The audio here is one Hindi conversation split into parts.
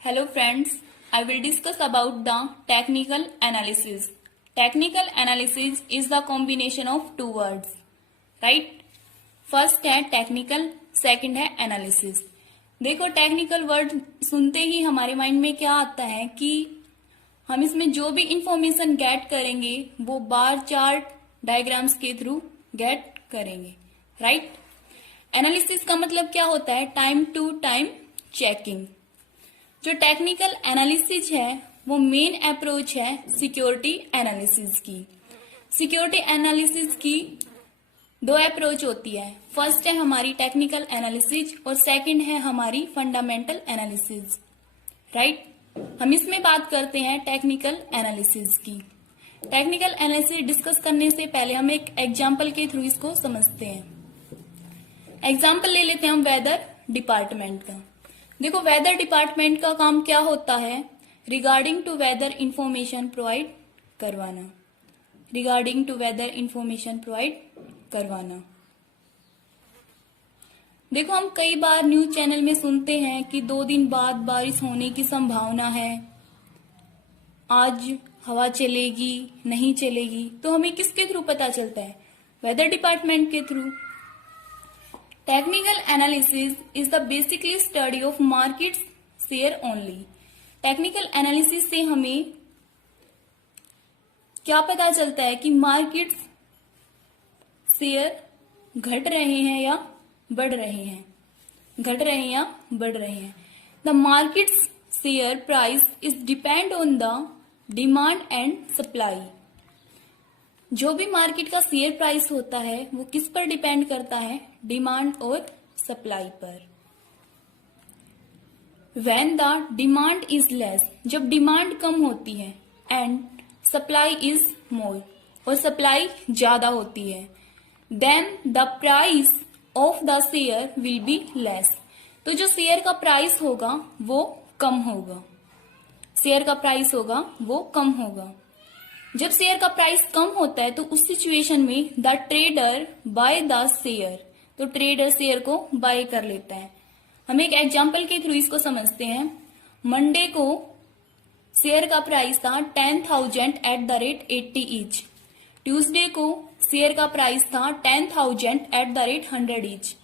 Hello friends, I will discuss about the technical analysis. Technical analysis is the combination of two words, right? First है टेक्निकल, सेकंड है एनालिसिस। देखो टेक्निकल वर्ड सुनते ही हमारे माइंड में क्या आता है कि हम इसमें जो भी इंफॉर्मेशन गेट करेंगे वो बार चार्ट डायग्राम्स के थ्रू गेट करेंगे, राइट? एनालिसिस का मतलब क्या होता है? Time to time checking. जो टेक्निकल एनालिसिस है वो मेन अप्रोच है सिक्योरिटी एनालिसिस की। सिक्योरिटी एनालिसिस की दो अप्रोच होती है। फर्स्ट है हमारी टेक्निकल एनालिसिस और सेकंड है हमारी फंडामेंटल एनालिसिस, राइट? हम इसमें बात करते हैं टेक्निकल एनालिसिस की। टेक्निकल एनालिसिस डिस्कस करने से पहले हम एक एग्जाम्पल के थ्रू इसको समझते हैं। एग्जाम्पल ले लेते हैं हम वेदर डिपार्टमेंट का। देखो वेदर डिपार्टमेंट का काम क्या होता है? Regarding to weather information provide करवाना। Regarding to weather information provide करवाना। देखो हम कई बार न्यूज चैनल में सुनते हैं कि 2 दिन बाद बारिश होने की संभावना है, आज हवा चलेगी नहीं चलेगी, तो हमें किसके थ्रू पता चलता है? वेदर डिपार्टमेंट के through. Technical analysis is the basically study of markets share only. Technical analysis से हमें क्या पता चलता है कि मार्केट्स शेयर घट रहे हैं या बढ़ रहे हैं, घट रहे हैं या बढ़ रहे हैं। The markets share price is depend on the demand and supply. जो भी मार्केट का शेयर प्राइस होता है वो किस पर डिपेंड करता है? डिमांड और सप्लाई पर। When the demand is less, जब डिमांड कम होती है, एंड सप्लाई इज मोर, और सप्लाई ज्यादा होती है, then the price of the share will be less. तो जो शेयर का प्राइस होगा वो कम होगा। शेयर का प्राइस होगा वो कम होगा। जब शेयर का प्राइस कम होता है तो उस सिचुएशन में the trader by the share, तो ट्रेडर शेयर को बाय कर लेता है। हम एक एग्जांपल के थ्रू इसको समझते हैं। मंडे को शेयर का प्राइस था 10,000 at the rate 80 each. Tuesday को शेयर का प्राइस था 10,000 एट द रेट 100 ईच।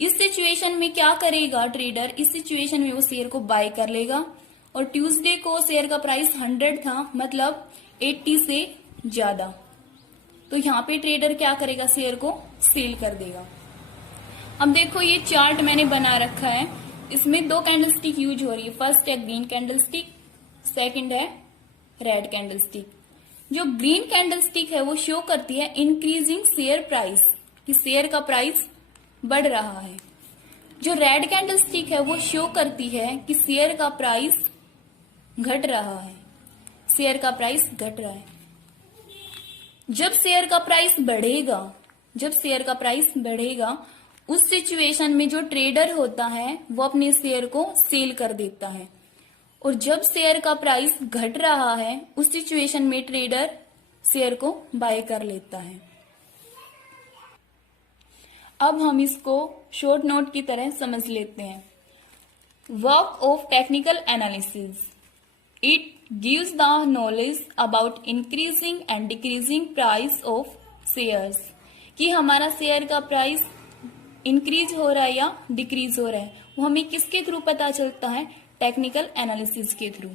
इस सिचुएशन में क्या करेगा ट्रेडर? इस सिचुएशन में वो शेयर को बाय कर लेगा, और ट्यूसडे को शेयर का प्राइस 100 था, मतलब 80 से ज्यादा, तो यहाँ पे ट्रेडर क्या करेगा? शेयर को सेल कर देगा। अब देखो ये चार्ट मैंने बना रखा है, इसमें 2 कैंडलस्टिक यूज हो रही है। फर्स्ट है ग्रीन कैंडलस्टिक, सेकंड है रेड कैंडलस्टिक। जो ग्रीन कैंडलस्टिक है वो शो करती है इंक्रीजिंग शेयर प्राइस, कि शेयर का प्राइस बढ़ रहा है। जो रेड कैंडलस्टिक है वो शो करती है कि शेयर का प्राइस घट रहा है, शेयर का प्राइस घट रहा है। जब शेयर का प्राइस बढ़ेगा, जब शेयर का प्राइस बढ़ेगा, उस सिचुएशन में जो ट्रेडर होता है वो अपने शेयर को सेल कर देता है, और जब शेयर का प्राइस घट रहा है उस सिचुएशन में ट्रेडर शेयर को बाय कर लेता है। अब हम इसको शॉर्ट नोट की तरह समझ लेते हैं। Work of technical analysis, it gives the knowledge about increasing and decreasing price of shares, कि हमारा शेयर का प्राइस इंक्रीज हो रहा है या डिक्रीज हो रहा है, वो हमें किसके थ्रू पता चलता है? टेक्निकल एनालिसिस के through.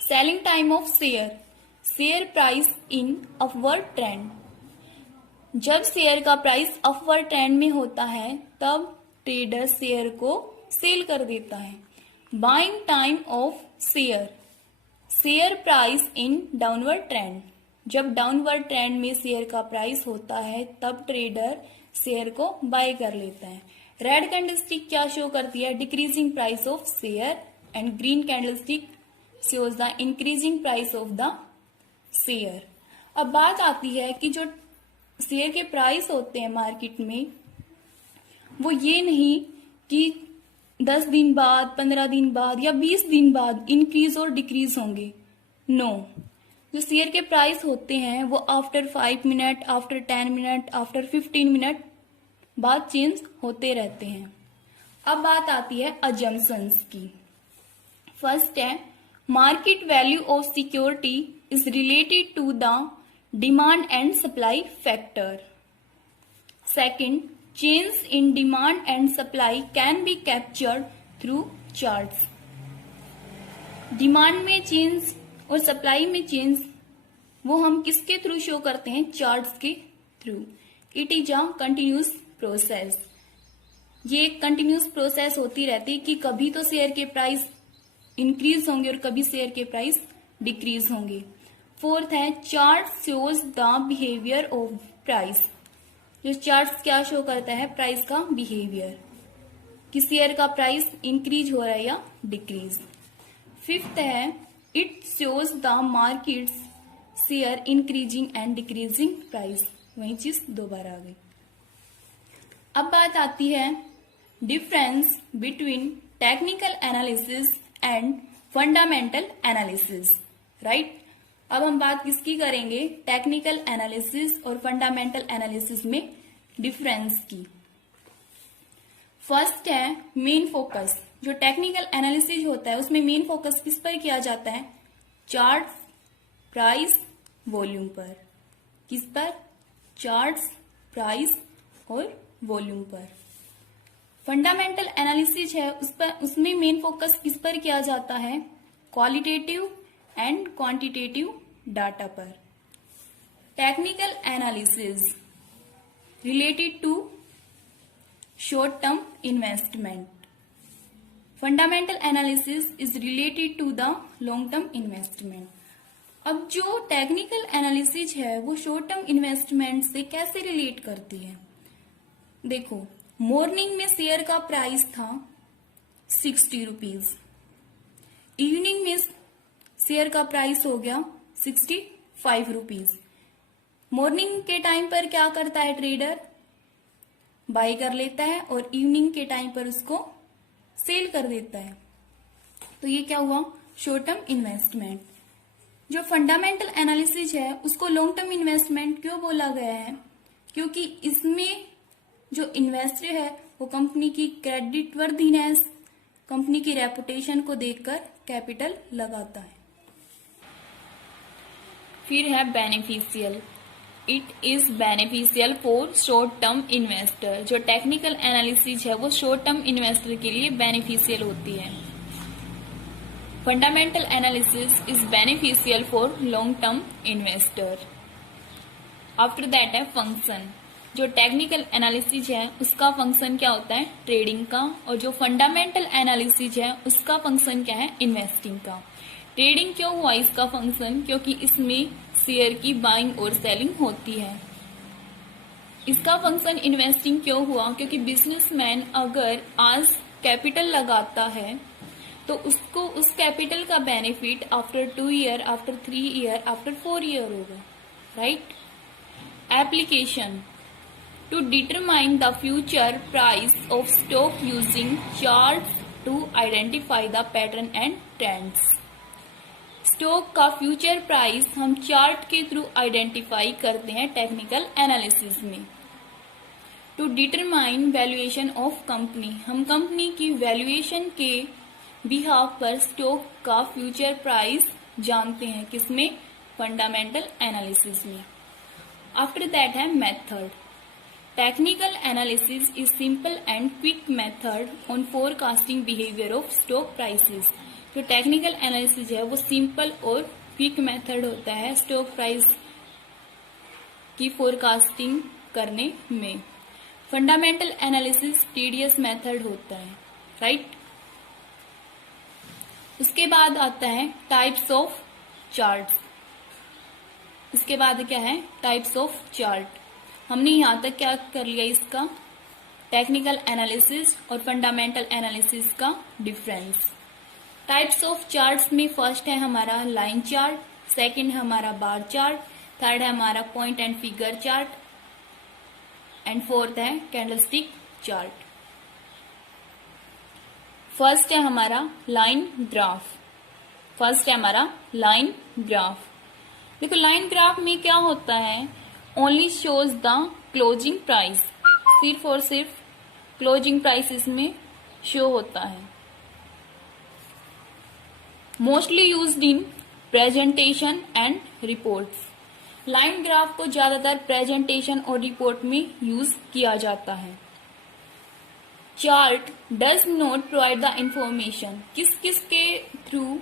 Selling time of share, share price in upward trend, जब शेयर का प्राइस अपवर्ड ट्रेंड में होता है तब ट्रेडर शेयर को सेल कर देता है। Buying time of share, share price in downward trend, जब डाउनवर्ड ट्रेंड में शेयर का प्राइस होता है तब ट्रेडर शेयर को बाय कर लेता है। रेड कैंडलस्टिक क्या शो करती है? Decreasing price of share, and green candlestick shows the increasing price of the share. अब बात आती है कि जो शेयर के प्राइस होते हैं मार्केट में, वो ये नहीं कि 10 दिन बाद, 15 दिन बाद या 20 दिन बाद इंक्रीज और डिक्रीज होंगे। नो, जो शेयर के प्राइस होते हैं वो after 5 minute, after 10 minute, after 15 minute बाद चेंज होते रहते हैं। अब बात आती है अजम्पशंस की। फर्स्ट है market value of security is related to the demand and supply factor. Second, change in demand and supply can be captured through charts. Demand में चेंज और सप्लाई में चेंज वो हम किसके थ्रू शो करते हैं? चार्ट्स के through. It is a continuous process. ये एक कंटिन्यूस प्रोसेस होती रहती है कि कभी तो शेयर के प्राइस इंक्रीज होंगे और कभी शेयर के प्राइस डिक्रीज होंगे। फोर्थ है chart shows the behaviour of price. जो चार्ट क्या शो करता है? प्राइस का बिहेवियर, कि शेयर का प्राइस इंक्रीज हो रहा है या डिक्रीज। फिफ्थ है it shows the markets share increasing and decreasing price. वही चीज दोबारा आ गई। अब बात आती है difference between technical analysis and fundamental analysis, right. अब हम बात किसकी करेंगे? टेक्निकल एनालिसिस और फंडामेंटल एनालिसिस में डिफरेंस की। फर्स्ट है मेन फोकस। जो टेक्निकल एनालिसिस होता है उसमें मेन फोकस किस पर किया जाता है? चार्ट, प्राइस, वॉल्यूम पर। किस पर? चार्ट्स, प्राइस और वॉल्यूम पर। फंडामेंटल एनालिसिस है उसमें मेन फोकस किस पर किया जाता है? क्वालिटेटिव एंड क्वांटिटेटिव डाटा पर। Technical analysis related to short term investment. Fundamental analysis is related to the long term investment. अब जो टेक्निकल एनालिसिस है वो शॉर्ट टर्म इन्वेस्टमेंट से कैसे रिलेट करती है? देखो, मॉर्निंग में शेयर का प्राइस था 60 रुपीज, इवनिंग में शेयर का प्राइस हो गया 65 रुपीज। मॉर्निंग के टाइम पर क्या करता है ट्रेडर? बाय कर लेता है और इवनिंग के टाइम पर उसको सेल कर देता है। तो ये क्या हुआ? Short term investment. जो फंडामेंटल एनालिसिस है उसको लॉन्ग टर्म इन्वेस्टमेंट क्यों बोला गया है? क्योंकि इसमें जो इन्वेस्टर है वो कंपनी की क्रेडिट वर्दीनेस, कंपनी की रेपुटेशन को देखकर कैपिटल लगाता है। फिर है beneficial. It is beneficial for short term investor. जो टेक्निकल एनालिसिस है वो शॉर्ट टर्म इन्वेस्टर के लिए बेनिफिशियल होती है। Fundamental analysis is beneficial for long term investor. After that है फंक्शन। जो टेक्निकल एनालिसिस है उसका फंक्शन क्या होता है? ट्रेडिंग का। और जो फंडामेंटल एनालिसिस है उसका फंक्शन क्या है? इन्वेस्टिंग का। ट्रेडिंग क्यों हुआ इसका फंक्शन? क्योंकि इसमें शेयर की बाइंग और सेलिंग होती है। इसका फंक्शन इन्वेस्टिंग क्यों हुआ? क्योंकि बिजनेसमैन अगर आज कैपिटल लगाता है तो उसको उस कैपिटल का benefit after 2 year, after 3 year, after 4 year होगा, right. Application to determine the future price of stock using charts to identify the pattern and trends. Stock का फ्यूचर प्राइस हम चार्ट के थ्रू आइडेंटिफाई करते हैं टेक्निकल एनालिसिस में। To determine valuation of company, हम कंपनी की वैल्यूएशन के बिहाफ पर स्टॉक का फ्यूचर प्राइस जानते हैं। किसमें? फंडामेंटल एनालिसिस में। आफ्टर दैट है method. Technical analysis is simple and quick method on forecasting behaviour of stock prices. जो टेक्निकल एनालिसिस है वो सिंपल और क्विक मेथड होता है स्टॉक प्राइस की फोरकास्टिंग करने में। फंडामेंटल एनालिसिस टीडियस मेथड होता है, राइट। उसके बाद आता है टाइप्स ऑफ चार्ट्स। इसके बाद क्या है? Types of chart. हमने यहां तक क्या कर लिया? इसका टेक्निकल एनालिसिस और फंडामेंटल एनालिसिस का डिफरेंस। टाइप्स ऑफ चार्ट्स में फर्स्ट है हमारा लाइन चार्ट, सेकंड है हमारा बार चार्ट, थर्ड है हमारा point and figure chart and fourth है कैंडलस्टिक चार्ट। फर्स्ट है हमारा लाइन ग्राफ। फर्स्ट है हमारा लाइन ग्राफ। देखो, लाइन ग्राफ में क्या होता है? Only shows the closing price. सिर्फ और सिर्फ क्लोजिंग प्राइस इसमें शो होता है। Mostly used in presentation and reports. Line graph को ज्यादातर प्रेजेंटेशन और रिपोर्ट में यूज किया जाता है। Chart does not provide the information, किस किस के through,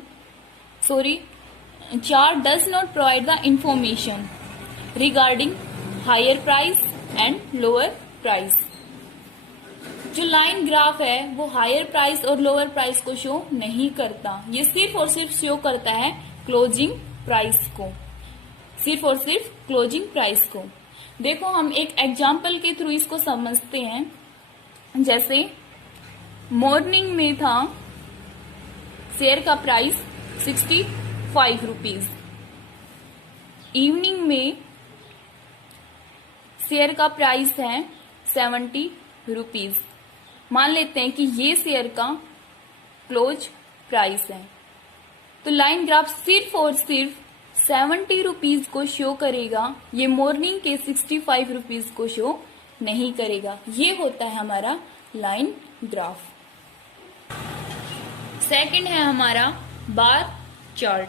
chart does not provide the information regarding higher price and lower price. जो लाइन ग्राफ है वो हायर प्राइस और लोअर प्राइस को शो नहीं करता, ये सिर्फ और सिर्फ शो करता है क्लोजिंग प्राइस को, सिर्फ और सिर्फ क्लोजिंग प्राइस को। देखो हम एक एग्जाम्पल के थ्रू इसको समझते हैं। जैसे मॉर्निंग में था शेयर का प्राइस 65 रुपीज, इवनिंग में शेयर का प्राइस है 70 रुपीज। मान लेते हैं कि ये शेयर का क्लोज प्राइस है, तो लाइन ग्राफ सिर्फ और सिर्फ 70 रुपीज को शो करेगा, ये मॉर्निंग के 65 रुपीज को शो नहीं करेगा। ये होता है हमारा लाइन ग्राफ। सेकंड है हमारा बार चार्ट।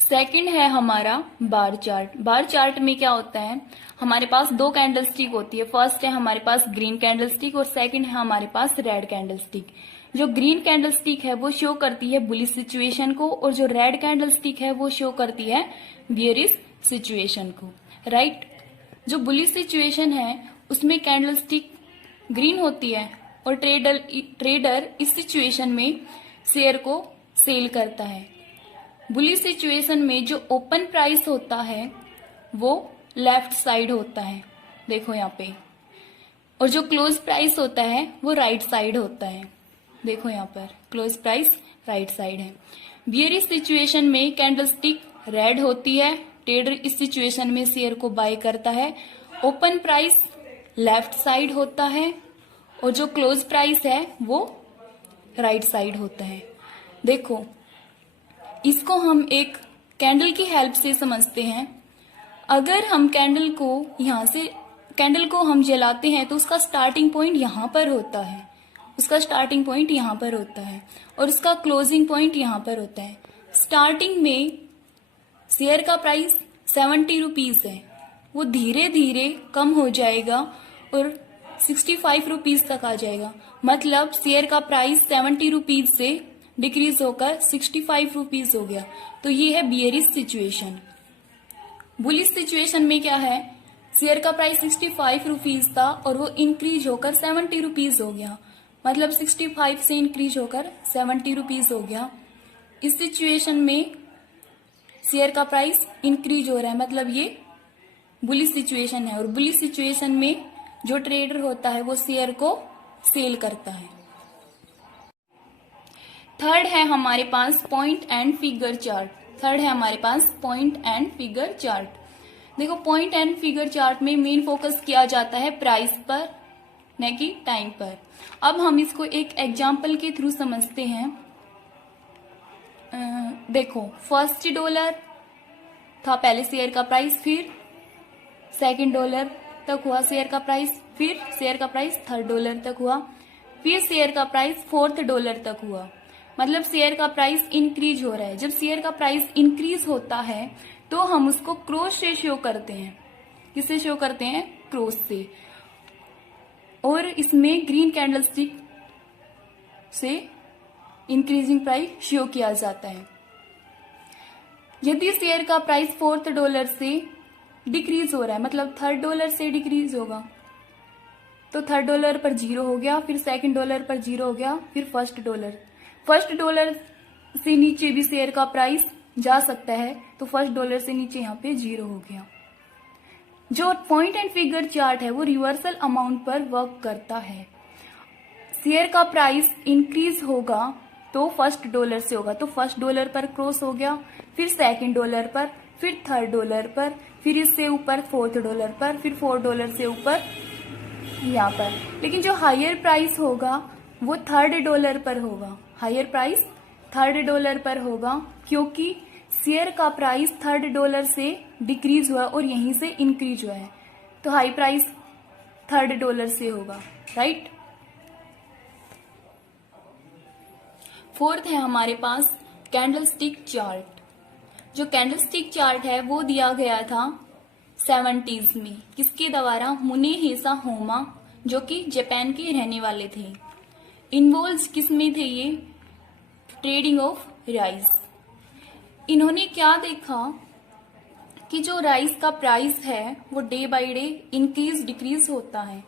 सेकंड है हमारा बार चार्ट। बार चार्ट में क्या होता है, हमारे पास दो कैंडल स्टिक होती है। फर्स्ट है हमारे पास ग्रीन कैंडल स्टिक और सेकंड है हमारे पास रेड कैंडल स्टिक। जो ग्रीन कैंडल स्टिक है वो शो करती है बुलिश सिचुएशन को और जो रेड कैंडल स्टिक है वो शो करती है बियरिश सिचुएशन को, राइट। जो बुलिश सिचुएशन है उसमें कैंडल स्टिक ग्रीन होती है और ट्रेडर इस सिचुएशन में शेयर को सेल करता है। बुलिश सिचुएशन में जो ओपन प्राइस होता है वो लेफ्ट साइड होता है, देखो यहाँ पे, और जो क्लोज प्राइस होता है वो राइट साइड होता है, देखो यहाँ पर क्लोज प्राइस राइट साइड है। बियरिश सिचुएशन में कैंडल स्टिक रेड होती है, ट्रेडर इस सिचुएशन में शेयर को बाय करता है, ओपन प्राइस लेफ्ट साइड होता है और जो क्लोज प्राइस है वो राइट साइड होता है। देखो इसको हम एक कैंडल की हेल्प से समझते हैं। अगर हम कैंडल को हम जलाते हैं तो उसका स्टार्टिंग पॉइंट यहाँ पर होता है, उसका स्टार्टिंग पॉइंट यहाँ पर होता है और उसका क्लोजिंग पॉइंट यहाँ पर होता है। स्टार्टिंग में शेयर का प्राइस 70 रुपीज है, वो धीरे धीरे कम हो जाएगा और 65 रुपीज तक आ जाएगा। मतलब शेयर का प्राइस 70 रुपीज से डिक्रीज होकर 65 रुपीज हो गया। तो ये है बियरिश सिचुएशन। बुलिश सिचुएशन में क्या है, शेयर का प्राइस 65 रुपीज था और वो इंक्रीज होकर 70 रुपीज हो गया, मतलब 65 से इंक्रीज होकर 70 रुपीज हो गया। इस सिचुएशन में शेयर का प्राइस इंक्रीज हो रहा है, मतलब ये बुलिश सिचुएशन है। और बुलिश सिचुएशन में जो ट्रेडर होता है वो शेयर को सेल करता है। थर्ड है हमारे पास point and figure chart. Third है हमारे पास पॉइंट एंड फिगर चार्ट। देखो पॉइंट एंड फिगर चार्ट में मेन फोकस किया जाता है प्राइस पर, न कि टाइम पर। अब हम इसको एक एग्जाम्पल के थ्रू समझते हैं। देखो $1 था पहले शेयर का प्राइस, फिर $2 तक हुआ शेयर का प्राइस, फिर शेयर का प्राइस $3 तक हुआ, फिर शेयर का प्राइस $4 तक हुआ। मतलब शेयर का प्राइस इंक्रीज हो रहा है। जब शेयर का प्राइस इंक्रीज होता है तो हम उसको क्रॉस से शो करते हैं। किससे शो करते हैं? क्रॉस से। और इसमें ग्रीन कैंडलस्टिक से इंक्रीजिंग प्राइस शो किया जाता है। यदि शेयर का प्राइस $4 से डिक्रीज हो रहा है, मतलब $3 से डिक्रीज होगा, तो $3 पर 0 हो गया, फिर $2 पर 0 हो गया, फिर $1 से नीचे भी शेयर का प्राइस जा सकता है, तो $1 से नीचे यहाँ पे 0 हो गया। जो पॉइंट एंड फिगर चार्ट है वो रिवर्सल अमाउंट पर वर्क करता है। शेयर का प्राइस इंक्रीज होगा तो $1 से होगा, तो $1 पर क्रॉस हो गया, फिर $2 पर, फिर $3 पर, फिर इससे ऊपर $4 पर, फिर $4 से ऊपर यहाँ पर। लेकिन जो हायर प्राइस होगा वो $3 पर होगा। हायर प्राइस $3 पर होगा क्योंकि शेयर का प्राइस $3 से डिक्रीज हुआ और यहीं से इंक्रीज हुआ है, तो हाई प्राइस $3 से होगा, राइट। फोर्थ है हमारे पास कैंडलस्टिक चार्ट। जो कैंडलस्टिक चार्ट है वो दिया गया था 70s में, किसके द्वारा? मुनेहेसा होमा, जो कि जापान के रहने वाले थे। इन्वॉल्व किस में थे ये? Trading of rice. इन्होंने क्या देखा कि जो राइस का प्राइस है वो day by day increase decrease होता है,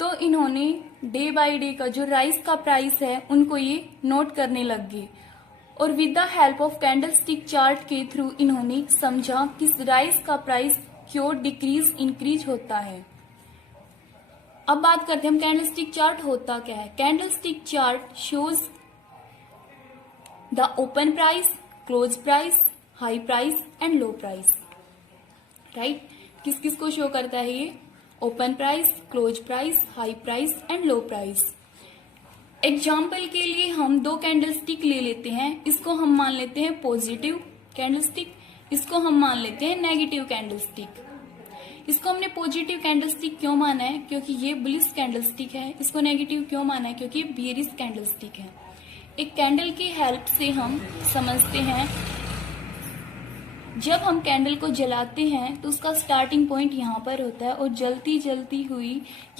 तो इन्होंने डे बाय डे का जो राइस का प्राइस है उनको ये नोट करने लग गए, और with the help of candlestick chart के थ्रू इन्होंने समझा कि राइस का प्राइस क्यों डिक्रीज इंक्रीज होता है। अब बात करते हैं हम कैंडलस्टिक चार्ट होता क्या है। Candlestick chart shows the open price, close price, high price and low price. Right, किस किस को शो करता है ये? Open price, close price, high price and low price. Example के लिए हम दो कैंडलस्टिक ले लेते हैं। इसको हम मान लेते हैं पॉजिटिव कैंडलस्टिक, इसको हम मान लेते हैं नेगेटिव कैंडलस्टिक। इसको हमने पॉजिटिव कैंडलस्टिक क्यों माना है? क्योंकि ये बुलिश कैंडलस्टिक है। इसको नेगेटिव क्यों माना है? क्योंकि ये बियरिश कैंडलस्टिक है। एक कैंडल की हेल्प से हम समझते हैं, जब हम कैंडल को जलाते हैं तो उसका स्टार्टिंग पॉइंट यहाँ पर होता है और जलती जलती हुई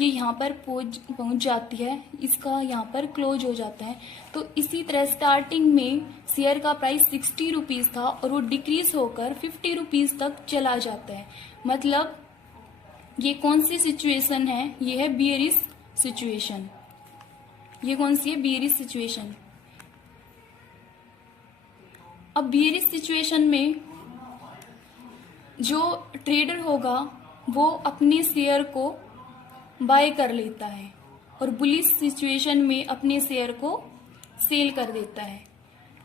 ये यहाँ पर पहुंच जाती है, इसका यहाँ पर क्लोज हो जाता है। तो इसी तरह स्टार्टिंग में शेयर का प्राइस 60 रुपीज था और वो डिक्रीज होकर 50 रुपीज तक चला जाता है। मतलब ये कौन सी सिचुएशन है? ये है बियरिश सिचुएशन। ये कौन सी है? Bearish situation. अब बियरिश सिचुएशन में जो ट्रेडर होगा वो अपने शेयर को बाय कर लेता है और बुलिश सिचुएशन में अपने शेयर को सेल कर देता है।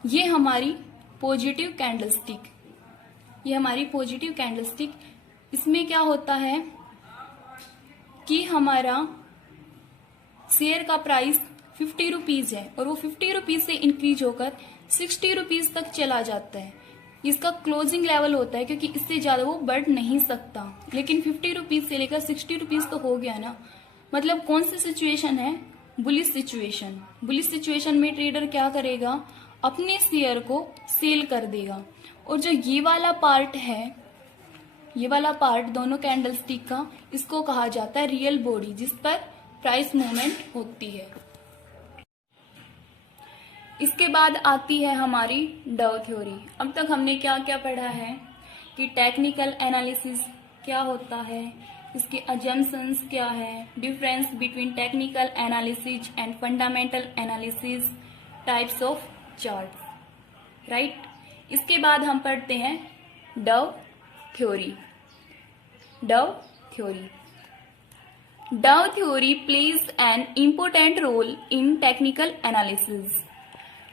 ये हमारी पॉजिटिव कैंडलस्टिक, ये हमारी पॉजिटिव कैंडलस्टिक। इसमें क्या होता है कि हमारा शेयर का प्राइस 50 रुपीज है और वो 50 रुपीज से इंक्रीज होकर 60 रुपीज तक चला जाता है। इसका क्लोजिंग लेवल होता है क्योंकि इससे ज्यादा वो बढ़ नहीं सकता, लेकिन 50 रुपीज से लेकर 60 रुपीज तो हो गया ना। मतलब कौन सी सिचुएशन है? Bullish situation. बुलिश सिचुएशन में ट्रेडर क्या करेगा? अपने शेयर को सेल कर देगा। और जो ये वाला पार्ट है, ये वाला पार्ट दोनों कैंडलस्टिक का, इसको कहा जाता है रियल बॉडी, जिस पर प्राइस मूवमेंट होती है। इसके बाद आती है हमारी डव थ्योरी। अब तक हमने क्या क्या पढ़ा है कि टेक्निकल एनालिसिस क्या होता है, इसके अजम्पशंस क्या है, difference between technical analysis and fundamental analysis, types of chart. Right, इसके बाद हम पढ़ते हैं Dove theory. Dove theory Dow theory plays an important role in technical analysis.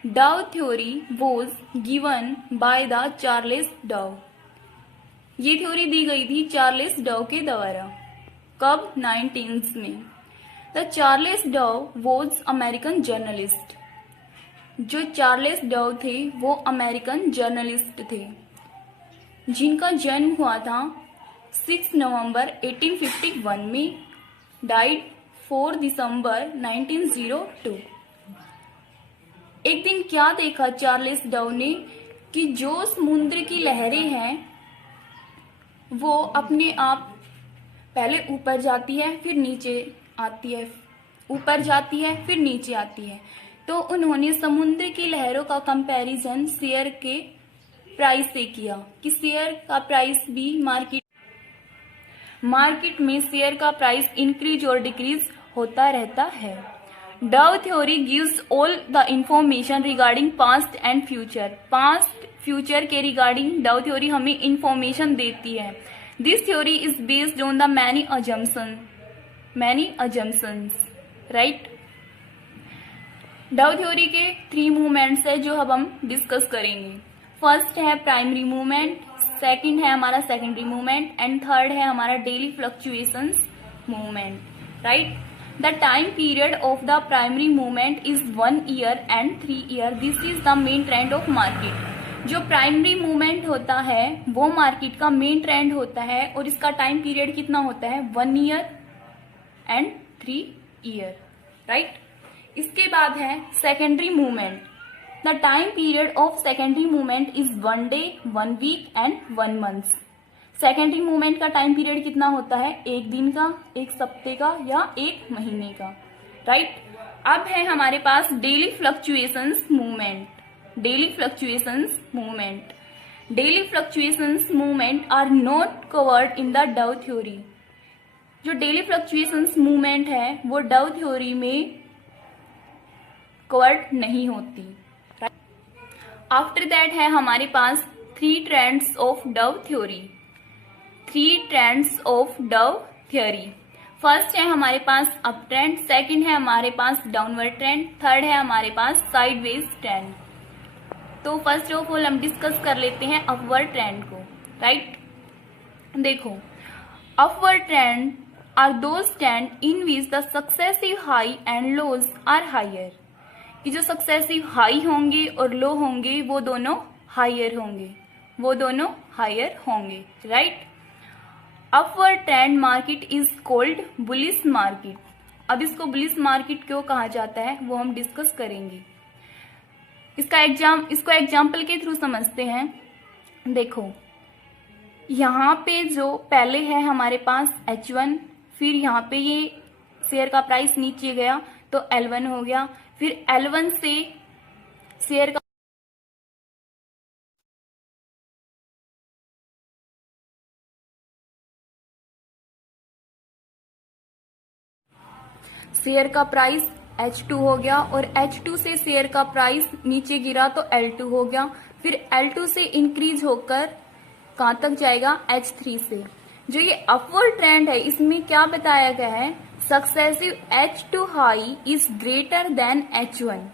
Dow theory was given by the Charles Dow. ये थ्योरी दी गई थी चार्ल्स डाउ के द्वारा। कब? 19s में। द चार्ल्स डाउ वॉज अमेरिकन जर्नलिस्ट। जो चार्ल्स डाउ थे वो अमेरिकन जर्नलिस्ट थे, जिनका जन्म हुआ था 6 नवंबर 1851 में, डाइड 4 दिसंबर 1902। एक दिन क्या देखा चार्ल्स डाउ ने कि जो समुद्र की लहरें हैं वो अपने आप पहले ऊपर जाती है फिर नीचे आती है, ऊपर जाती है फिर नीचे आती है। तो उन्होंने समुद्र की लहरों का कंपैरिजन शेयर के प्राइस से किया कि शेयर का प्राइस भी मार्केट में शेयर का प्राइस इंक्रीज और डिक्रीज होता रहता है। डाउ theory gives all the information regarding past and future. Past future के रिगार्डिंग डाउ थ्योरी हमें इंफॉर्मेशन देती है। This theory is based on the many assumptions. Right, डाउ थ्योरी के 3 मूवमेंट्स है जो अब हम डिस्कस करेंगे। फर्स्ट है प्राइमरी मूवमेंट, सेकंड है हमारा सेकेंडरी मूवमेंट एंड थर्ड है हमारा daily fluctuations movement. Right, the time period of the primary movement is 1 year and 3 year. This is the main trend of market. जो प्राइमरी मूवमेंट होता है वो मार्केट का मेन ट्रेंड होता है और इसका टाइम पीरियड कितना होता है? 1 ईयर एंड 3 ईयर। राइट, इसके बाद है secondary movement. The time period of secondary movement is 1 day, 1 week and 1 month. Secondary movement का टाइम पीरियड कितना होता है? एक दिन का, एक सप्ते का या एक महीने का, राइट। अब है हमारे पास daily fluctuations movement. Daily fluctuations movement, daily fluctuations movement are not covered in the Dow theory. जो डेली फ्लक्चुएशंस मूवमेंट है वो डव थ्योरी में कवर्ड नहीं होती। आफ्टर दैट है हमारे पास 3 trends of Dove theory. 3 trends of Dove theory. First है हमारे पास अप ट्रेंड, सेकंड है हमारे पास डाउनवर्ड ट्रेंड, थर्ड है हमारे पास साइडवेज ट्रेंड। तो फर्स्ट ऑफ ऑल हम डिस्कस कर लेते हैं अपवर्ड ट्रेंड को, राइट। देखो, upward trend are those trend in which the successive high and lows are higher. कि जो सक्सेसिव हाई होंगे और लो होंगे वो दोनों हायर होंगे, वो दोनों हायर होंगे, right. Upward trend market is called bullish market. अब इसको बुलिश मार्केट क्यों कहा जाता है वो हम डिस्कस करेंगे। इसको एग्जाम्पल के थ्रू समझते हैं। देखो, यहाँ पे जो पहले है हमारे पास H1, फिर यहाँ पे ये शेयर का प्राइस नीचे गया तो L1 हो गया, फिर L1 से शेयर का प्राइस H2 हो गया और H2 से शेयर का प्राइस नीचे गिरा तो L2 हो गया, फिर L2 से इंक्रीज होकर कहां तक जाएगा? H3 से। जो ये अपवर्ड ट्रेंड है इसमें क्या बताया गया है? Successive H2 high is greater than H1।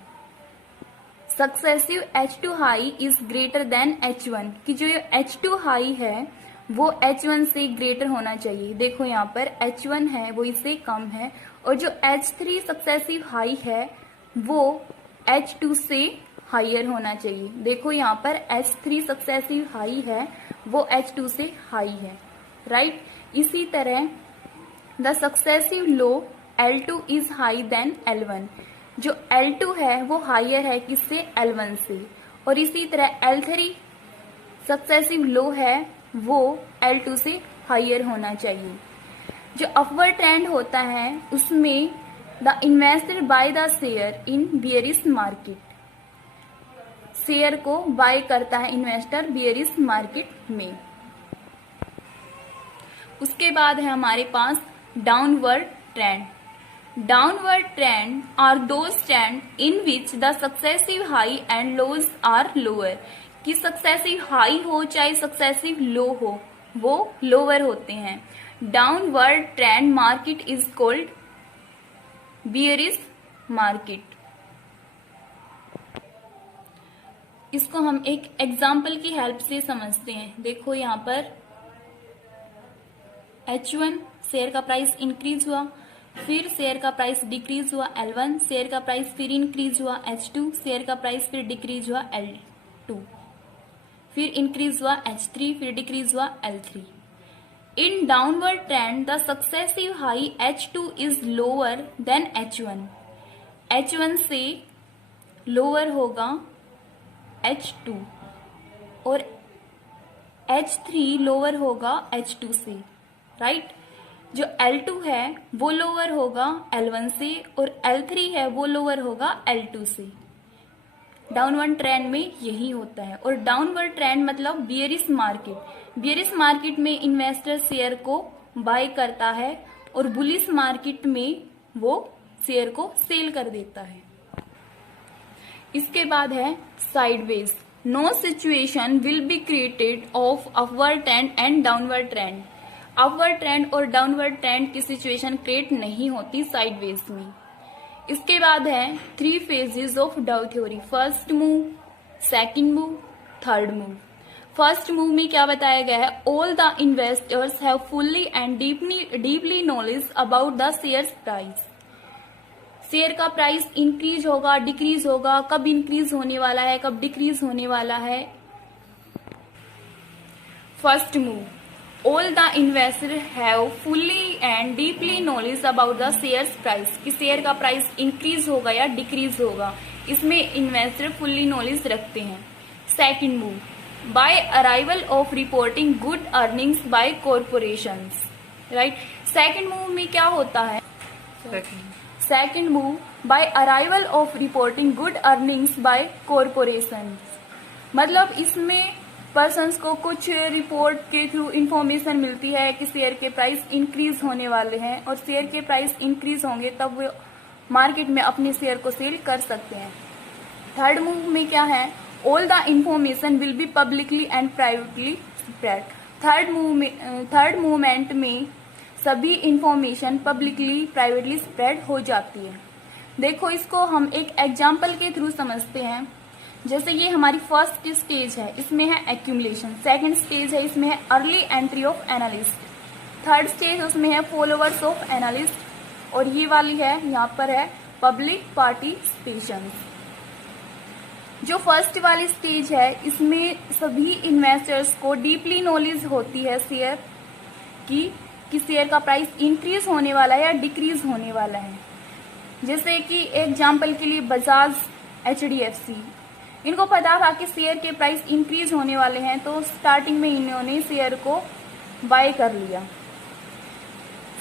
Successive H2 high is greater than H1 कि जो ये H2 हाई है वो H1 से ग्रेटर होना चाहिए। देखो यहाँ पर H1 है वो इससे कम है और जो H3 सक्सेसिव हाई है वो H2 से हायर होना चाहिए। देखो यहाँ पर H3 सक्सेसिव हाई है वो H2 से हाई है, राइट। इसी तरह the successive low L2 is high then L1। जो L2 है वो हायर है किससे? L1 से। और इसी तरह L3 सक्सेसिव लो है वो L2 से हायर होना चाहिए। जो अपवर्ड ट्रेंड होता है उसमें the investor by the share in bearish market. Share को बाय करता है इन्वेस्टर बियरिश मार्केट में। उसके बाद है हमारे पास downward trend. Downward trend are those trend in which the successive high and lows are lower. कि सक्सेसिव हाई हो चाहे सक्सेसिव लो हो वो लोअर होते हैं। Downward trend market is called bearish market. इसको हम एक एग्जाम्पल की हेल्प से समझते हैं। देखो यहाँ पर H1 शेयर का प्राइस इंक्रीज हुआ, फिर शेयर का प्राइस डिक्रीज हुआ L1, शेयर का प्राइस फिर इंक्रीज हुआ H2, शेयर का प्राइस फिर डिक्रीज हुआ L2, फिर इंक्रीज हुआ H3, फिर डिक्रीज हुआ L3। In downward trend the successive high H2 is lower than H1। H1 से लोअर होगा H2 और H3 लोअर होगा H2 से, राइट। जो L2 है वो लोअर होगा L1 से और L3 है वो लोअर होगा L2 से। डाउनवर्ड ट्रेंड में यही होता है। और डाउनवर्ड ट्रेंड मतलब बियरिश मार्केट। बियरिश मार्केट में इन्वेस्टर शेयर को बाय करता है और बुलिश मार्केट में वो शेयर को सेल कर देता है। इसके बाद है sideways. Know situation will be created of upward trend and downward trend. Upward trend और डाउनवर्ड ट्रेंड की सिचुएशन क्रिएट नहीं होती साइडवेज में। इसके बाद है 3 phases of Dove theory. First move, second move, third move. First move में क्या बताया गया है? All the investors have fully and deeply knowledge about the share price. Share का प्राइस इंक्रीज होगा, डिक्रीज होगा, कब इंक्रीज होने वाला है, कब डिक्रीज होने वाला है। First move, all the investor have fully and deeply knowledge about the share price कि शेयर का प्राइस इंक्रीज होगा या डिक्रीज होगा। इसमें इन्वेस्टर फुल्ली नॉलेज रखते हैं। Second move, by arrival of reporting good earnings by corporations, right. Second move में क्या होता है? Second move, by arrival of reporting good earnings by corporations, मतलब इसमें पर्सन्स को कुछ रिपोर्ट के थ्रू इंफॉर्मेशन मिलती है कि शेयर के प्राइस इंक्रीज होने वाले हैं, और शेयर के प्राइस इंक्रीज होंगे तब वो मार्केट में अपने शेयर को सेल कर सकते हैं। थर्ड मूव में क्या है? All the information will be publicly and privately spread. Third movement में सभी इंफॉर्मेशन पब्लिकली प्राइवेटली स्प्रेड हो जाती है। देखो, इसको हम एक एग्जाम्पल के थ्रू समझते हैं। जैसे ये हमारी फर्स्ट स्टेज है, इसमें है एक्यूमुलेशन। सेकंड स्टेज है, इसमें है early entry of analyst. Third stage उसमें है फॉलोअर्स ऑफ एनालिस्ट, और ये वाली है यहाँ पर है पब्लिक पार्टिसिपेशन। जो फर्स्ट वाली स्टेज है, इसमें सभी इन्वेस्टर्स को डीपली नॉलेज होती है शेयर की कि शेयर का प्राइस इंक्रीज होने वाला है या डिक्रीज होने वाला है। जैसे कि एग्जाम्पल के लिए बजाज, HDFC, इनको पता था कि शेयर के प्राइस इंक्रीज होने वाले हैं, तो स्टार्टिंग में इन्होंने शेयर को बाय कर लिया।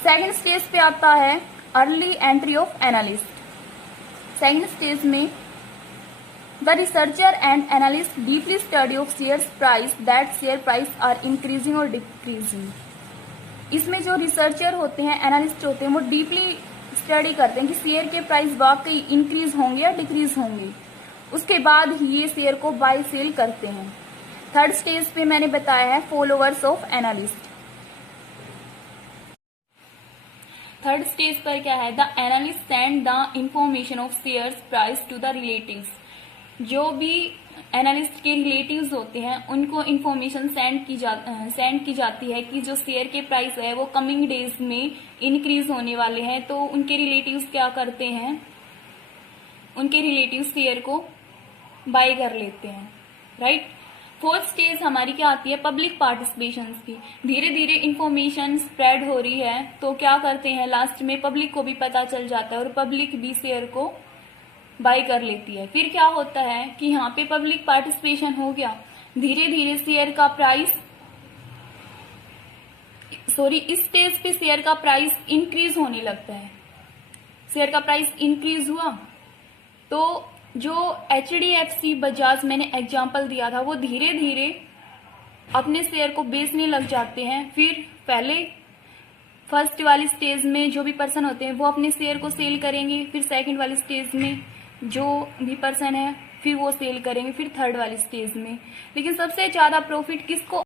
सेकंड स्टेज पे आता है early entry of analyst. Second stage में the researcher and analyst deeply study of share price that share price are increasing और डिक्रीजिंग। इसमें जो रिसर्चर होते हैं, एनालिस्ट होते हैं, वो डीपली स्टडी करते हैं कि शेयर के प्राइस वाकई इंक्रीज होंगे या डिक्रीज होंगे। उसके बाद ही ये शेयर को बाय सेल करते हैं। थर्ड स्टेज पे मैंने बताया है followers of analyst. Third stage पर क्या है? The analyst send the information of shares price to the relatives. जो भी एनालिस्ट के रिलेटिव्स होते हैं, उनको इंफॉर्मेशन सेंड की जाती है कि जो शेयर के प्राइस है वो कमिंग डेज में इंक्रीज होने वाले हैं। तो उनके रिलेटिव्स क्या करते हैं? उनके रिलेटिव्स शेयर को बाय कर लेते हैं, राइट। फोर्थ स्टेज हमारी क्या आती है? पब्लिक पार्टिसिपेशन की। धीरे धीरे इंफॉर्मेशन स्प्रेड हो रही है, तो क्या करते हैं? लास्ट में पब्लिक को भी पता चल जाता है और पब्लिक भी शेयर को बाय कर लेती है। फिर क्या होता है कि यहाँ पे पब्लिक पार्टिसिपेशन हो गया, धीरे धीरे शेयर का प्राइस इस स्टेज पे शेयर का प्राइस इंक्रीज होने लगता है। शेयर का प्राइस इंक्रीज हुआ तो जो HDFC, बजाज मैंने एग्जाम्पल दिया था, वो धीरे धीरे अपने शेयर को बेचने लग जाते हैं। फिर पहले फर्स्ट वाली स्टेज में जो भी पर्सन होते हैं वो अपने शेयर को सेल करेंगे, फिर सेकंड वाली स्टेज में जो भी पर्सन है फिर वो सेल करेंगे, फिर थर्ड वाली स्टेज में। लेकिन सबसे ज्यादा प्रॉफिट किसको